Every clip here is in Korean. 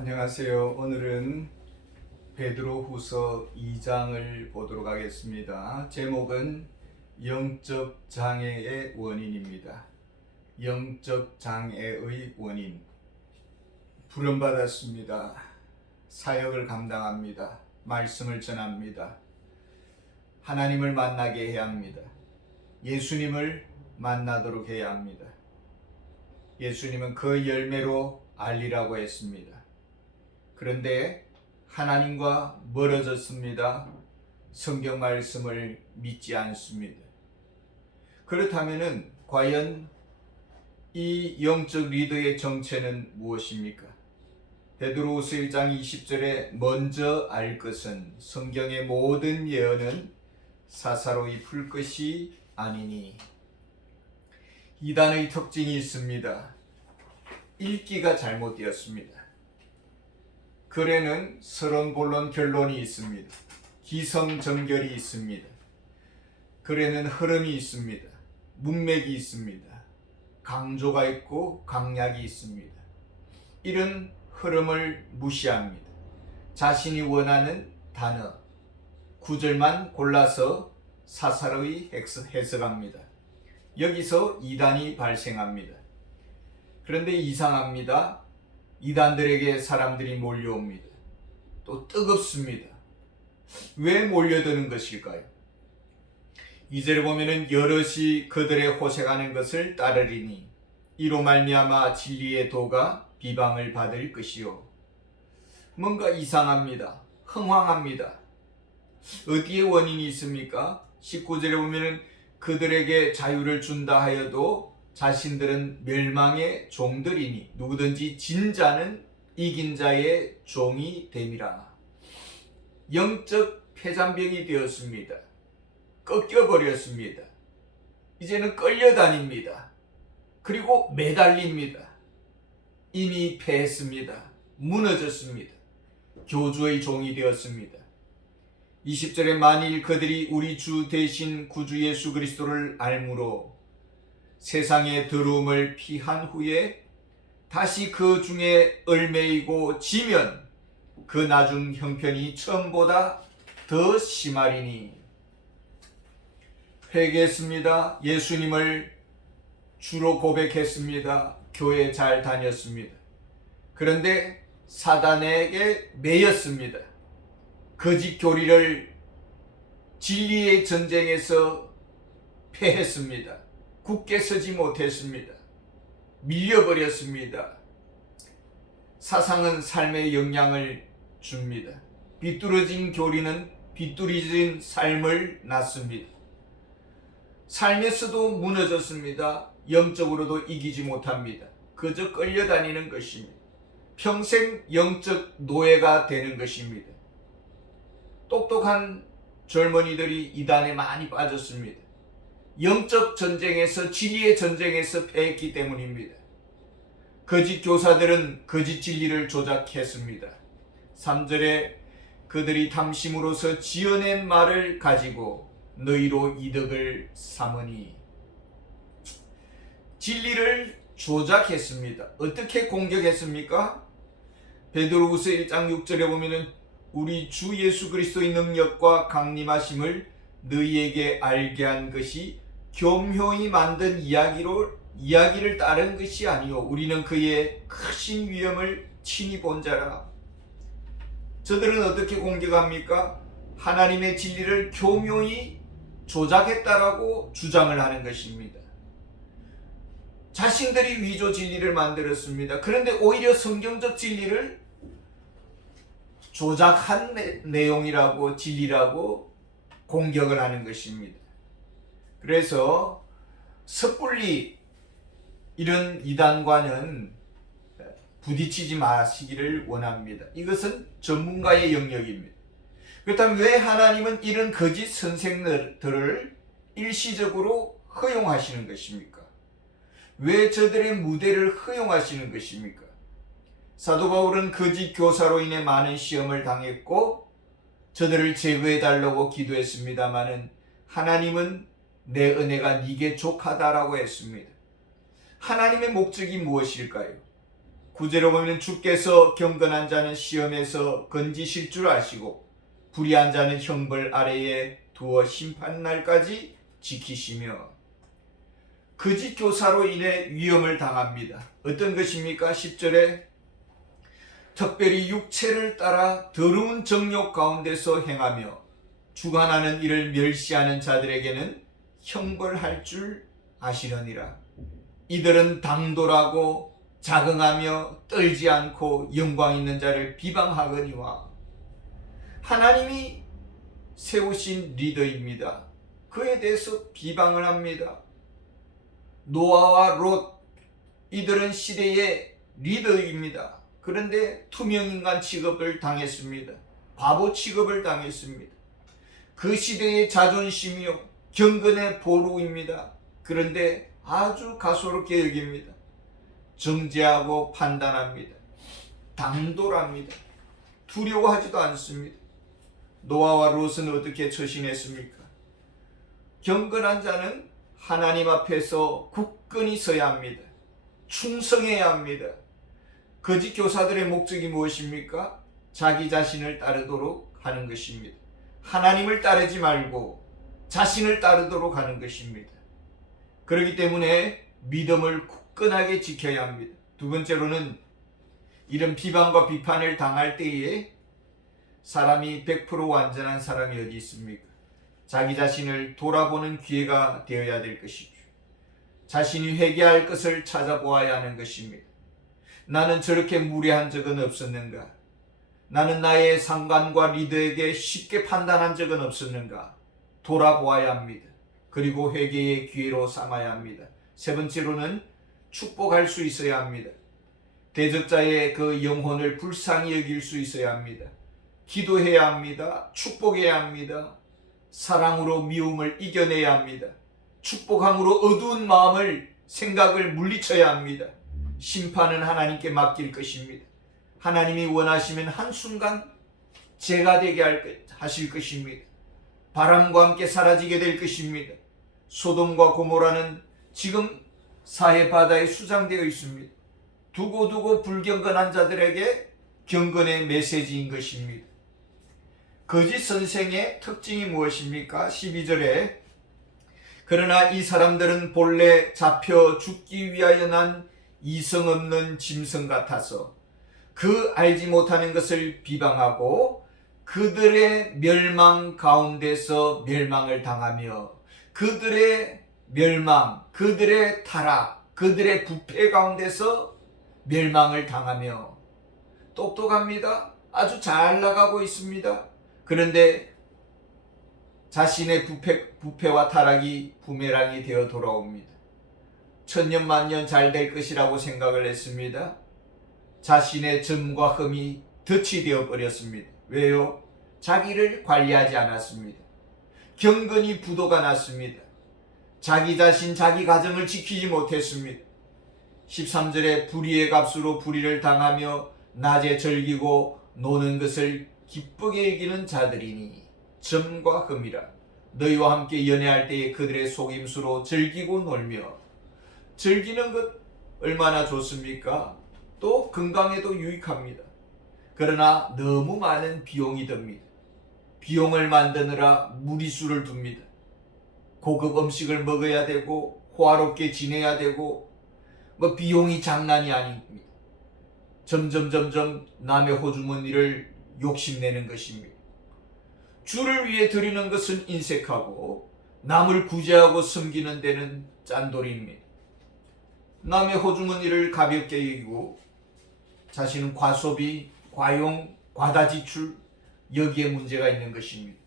안녕하세요. 오늘은 베드로후서 2장을 보도록 하겠습니다. 제목은 영적 장애의 원인입니다. 영적 장애의 원인. 부름받았습니다. 사역을 감당합니다. 말씀을 전합니다. 하나님을 만나게 해야 합니다. 예수님을 만나도록 해야 합니다. 예수님은 그 열매로 알리라고 했습니다. 그런데 하나님과 멀어졌습니다. 성경 말씀을 믿지 않습니다. 그렇다면 과연 이 영적 리더의 정체는 무엇입니까? 베드로후서 1장 20절에 먼저 알 것은 성경의 모든 예언은 사사로이 풀 것이 아니니. 이단의 특징이 있습니다. 읽기가 잘못되었습니다. 글에는 서론본론 결론이 있습니다. 기성정결이 있습니다. 글에는 흐름이 있습니다. 문맥이 있습니다. 강조가 있고 강약이 있습니다. 이런 흐름을 무시합니다. 자신이 원하는 단어, 구절만 골라서 사사로이 해석합니다. 여기서 이단이 발생합니다. 그런데 이상합니다. 이단들에게 사람들이 몰려옵니다. 또 뜨겁습니다. 왜 몰려드는 것일까요? 2절에 보면은 여럿이 그들의 호색하는 것을 따르리니 이로 말미암아 진리의 도가 비방을 받을 것이요. 뭔가 이상합니다. 흥황합니다. 어디에 원인이 있습니까? 19절에 보면은 그들에게 자유를 준다 하여도 자신들은 멸망의 종들이니 누구든지 진 자는 이긴 자의 종이 됨이라. 영적 폐잔병이 되었습니다. 꺾여버렸습니다. 이제는 끌려다닙니다. 그리고 매달립니다. 이미 패했습니다. 무너졌습니다. 교주의 종이 되었습니다. 20절에 만일 그들이 우리 주 대신 구주 예수 그리스도를 알므로 세상의 더러움을 피한 후에 다시 그 중에 얽매이고 지면 그 나중 형편이 처음보다 더 심하리니. 회개했습니다. 예수님을 주로 고백했습니다. 교회 잘 다녔습니다. 그런데 사단에게 매였습니다. 거짓 교리를 진리의 전쟁에서 패했습니다. 굳게 서지 못했습니다. 밀려버렸습니다. 사상은 삶에 영향을 줍니다. 비뚤어진 교리는 비뚤어진 삶을 낳습니다. 삶에서도 무너졌습니다. 영적으로도 이기지 못합니다. 그저 끌려다니는 것입니다. 평생 영적 노예가 되는 것입니다. 똑똑한 젊은이들이 이단에 많이 빠졌습니다. 영적 전쟁에서, 진리의 전쟁에서 패했기 때문입니다. 거짓 교사들은 거짓 진리를 조작했습니다. 3절에 그들이 탐심으로서 지어낸 말을 가지고 너희로 이득을 삼으니. 진리를 조작했습니다. 어떻게 공격했습니까? 베드로후서 1장 6절에 보면은 우리 주 예수 그리스도의 능력과 강림하심을 너희에게 알게 한 것이 교묘히 만든 이야기를 따른 것이 아니요 우리는 그의 크신 위엄을 친히 본 자라. 저들은 어떻게 공격합니까? 하나님의 진리를 교묘히 조작했다라고 주장을 하는 것입니다. 자신들이 위조 진리를 만들었습니다. 그런데 오히려 성경적 진리를 조작한 내용이라고, 진리라고 공격을 하는 것입니다. 그래서 섣불리 이런 이단과는 부딪히지 마시기를 원합니다. 이것은 전문가의 영역입니다. 그렇다면 왜 하나님은 이런 거짓 선생들을 일시적으로 허용하시는 것입니까? 왜 저들의 무대를 허용하시는 것입니까? 사도 바울은 거짓 교사로 인해 많은 시험을 당했고 저들을 제거해달라고 기도했습니다마는 하나님은 내 은혜가 네게 족하다라고 했습니다. 하나님의 목적이 무엇일까요? 구제로 보면 주께서 경건한 자는 시험에서 건지실 줄 아시고 불의한 자는 형벌 아래에 두어 심판날까지 지키시며 거짓 교사로 인해 위험을 당합니다. 어떤 것입니까? 10절에 특별히 육체를 따라 더러운 정욕 가운데서 행하며 주관하는 이를 멸시하는 자들에게는 형벌할 줄 아시느니라. 이들은 당돌하고 자긍하며 떨지 않고 영광 있는 자를 비방하거니와 하나님이 세우신 리더입니다. 그에 대해서 비방을 합니다. 노아와 롯, 이들은 시대의 리더입니다. 그런데 투명인간 취급을 당했습니다. 바보 취급을 당했습니다. 그 시대의 자존심이요 경건의 보루입니다. 그런데 아주 가소롭게 여깁니다. 정죄하고 판단합니다. 당돌합니다. 두려워하지도 않습니다. 노아와 롯은 어떻게 처신했습니까? 경건한 자는 하나님 앞에서 굳건히 서야 합니다. 충성해야 합니다. 거짓 교사들의 목적이 무엇입니까? 자기 자신을 따르도록 하는 것입니다. 하나님을 따르지 말고 자신을 따르도록 하는 것입니다. 그렇기 때문에 믿음을 굳건하게 지켜야 합니다. 두 번째로는 이런 비방과 비판을 당할 때에 사람이 100% 완전한 사람이 어디 있습니까? 자기 자신을 돌아보는 기회가 되어야 될 것이죠. 자신이 회개할 것을 찾아보아야 하는 것입니다. 나는 저렇게 무례한 적은 없었는가? 나는 나의 상관과 리더에게 쉽게 판단한 적은 없었는가? 돌아보아야 합니다. 그리고 회개의 기회로 삼아야 합니다. 세 번째로는 축복할 수 있어야 합니다. 대적자의 그 영혼을 불쌍히 여길 수 있어야 합니다. 기도해야 합니다. 축복해야 합니다. 사랑으로 미움을 이겨내야 합니다. 축복함으로 어두운 마음을, 생각을 물리쳐야 합니다. 심판은 하나님께 맡길 것입니다. 하나님이 원하시면 한순간 죄가 되게 하실 것입니다. 바람과 함께 사라지게 될 것입니다. 소돔과 고모라는 지금 사해 바다에 수장되어 있습니다. 두고두고 불경건한 자들에게 경건의 메시지인 것입니다. 거짓 선생의 특징이 무엇입니까? 12절에 그러나 이 사람들은 본래 잡혀 죽기 위하여 난 이성 없는 짐승 같아서 그 알지 못하는 것을 비방하고 그들의 멸망 가운데서 멸망을 당하며 그들의 멸망, 그들의 타락, 그들의 부패 가운데서 멸망을 당하며 똑똑합니다. 아주 잘 나가고 있습니다. 그런데 자신의 부패와 타락이 부메랑이 되어 돌아옵니다. 천년만년 잘 될 것이라고 생각을 했습니다. 자신의 점과 흠이 덫이 되어 버렸습니다. 왜요? 자기를 관리하지 않았습니다. 경건이 부도가 났습니다. 자기 자신, 자기 가정을 지키지 못했습니다. 13절에 불의의 값으로 불의를 당하며 낮에 즐기고 노는 것을 기쁘게 여기는 자들이니 점과 흠이라. 너희와 함께 연애할 때에 그들의 속임수로 즐기고 놀며. 즐기는 것 얼마나 좋습니까? 또 건강에도 유익합니다. 그러나 너무 많은 비용이 듭니다. 비용을 만드느라 무리수를 둡니다. 고급 음식을 먹어야 되고 호화롭게 지내야 되고 비용이 장난이 아닙니다. 점점 남의 호주머니를 욕심내는 것입니다. 주를 위해 드리는 것은 인색하고 남을 구제하고 섬기는 데는 짠돌이입니다. 남의 호주머니를 가볍게 여기고 자신은 과소비, 과용, 과다지출, 여기에 문제가 있는 것입니다.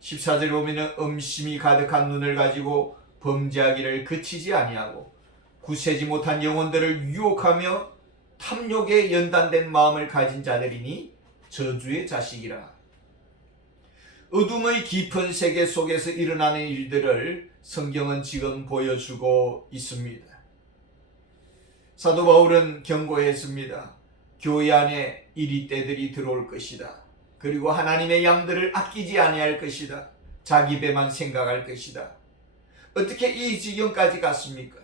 14절에 보면 음심이 가득한 눈을 가지고 범죄하기를 그치지 아니하고 굳세지 못한 영혼들을 유혹하며 탐욕에 연단된 마음을 가진 자들이니 저주의 자식이라. 어둠의 깊은 세계 속에서 일어나는 일들을 성경은 지금 보여주고 있습니다. 사도 바울은 경고했습니다. 교회 안에 이리 때들이 들어올 것이다. 그리고 하나님의 양들을 아끼지 아니할 것이다. 자기 배만 생각할 것이다. 어떻게 이 지경까지 갔습니까?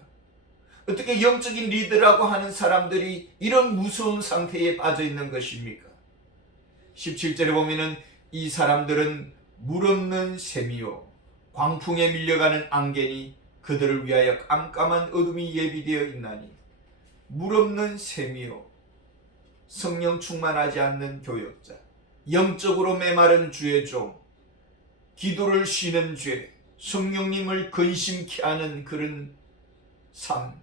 어떻게 영적인 리더라고 하는 사람들이 이런 무서운 상태에 빠져 있는 것입니까? 17절에 보면은 이 사람들은 물 없는 샘이요 광풍에 밀려가는 앙견이 그들을 위하여 깜깜한 어둠이 예비되어 있나니. 물 없는 샘이요 성령 충만하지 않는 교역자, 영적으로 메마른 주의 종, 기도를 쉬는 죄, 성령님을 근심케 하는 그런 삶,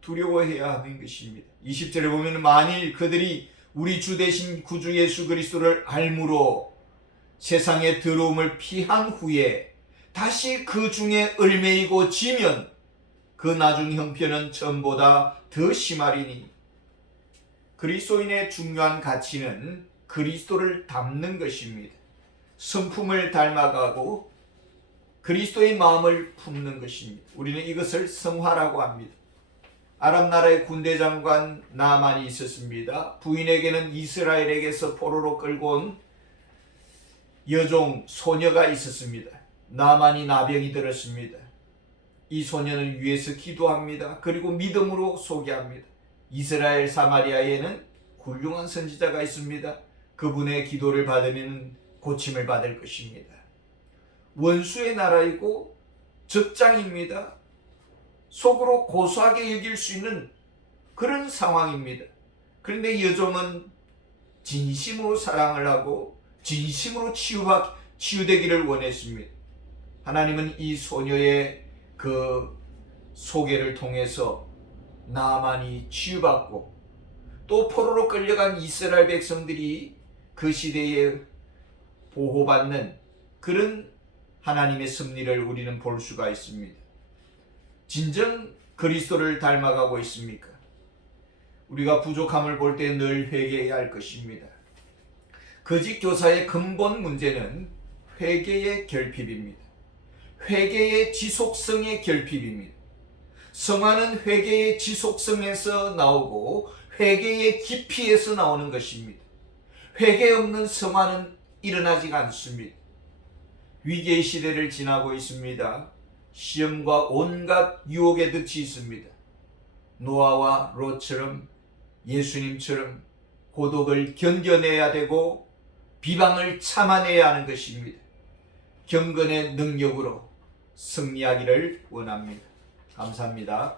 두려워해야 하는 것입니다. 20절에 보면 만일 그들이 우리 주 되신 구주 예수 그리스도를 알므로 세상의 더러움을 피한 후에 다시 그 중에 얽매이고 지면 그 나중 형편은 전보다 더 심하리니. 그리스도인의 중요한 가치는 그리스도를 닮는 것입니다. 성품을 닮아가고 그리스도의 마음을 품는 것입니다. 우리는 이것을 성화라고 합니다. 아람 나라의 군대 장관 나만이 있었습니다. 부인에게는 이스라엘에게서 포로로 끌고 온 여종 소녀가 있었습니다. 나만이 나병이 들었습니다. 이 소녀는 위에서 기도합니다. 그리고 믿음으로 소개합니다. 이스라엘 사마리아에는 훌륭한 선지자가 있습니다. 그분의 기도를 받으면 고침을 받을 것입니다. 원수의 나라이고 적장입니다. 속으로 고소하게 여길 수 있는 그런 상황입니다. 그런데 여종은 진심으로 사랑을 하고 진심으로 치유되기를 원했습니다. 하나님은 이 소녀의 그 소개를 통해서 나만이 치유받고 또 포로로 끌려간 이스라엘 백성들이 그 시대에 보호받는 그런 하나님의 섭리를 우리는 볼 수가 있습니다. 진정 그리스도를 닮아가고 있습니까? 우리가 부족함을 볼 때 늘 회개해야 할 것입니다. 거짓 교사의 근본 문제는 회개의 결핍입니다. 회개의 지속성의 결핍입니다. 성화는 회개의 지속성에서 나오고 회개의 깊이에서 나오는 것입니다. 회개 없는 성화는 일어나지가 않습니다. 위기의 시대를 지나고 있습니다. 시험과 온갖 유혹의 덫이 있습니다. 노아와 롯처럼 예수님처럼 고독을 견뎌내야 되고 비방을 참아내야 하는 것입니다. 경건의 능력으로 승리하기를 원합니다. 감사합니다.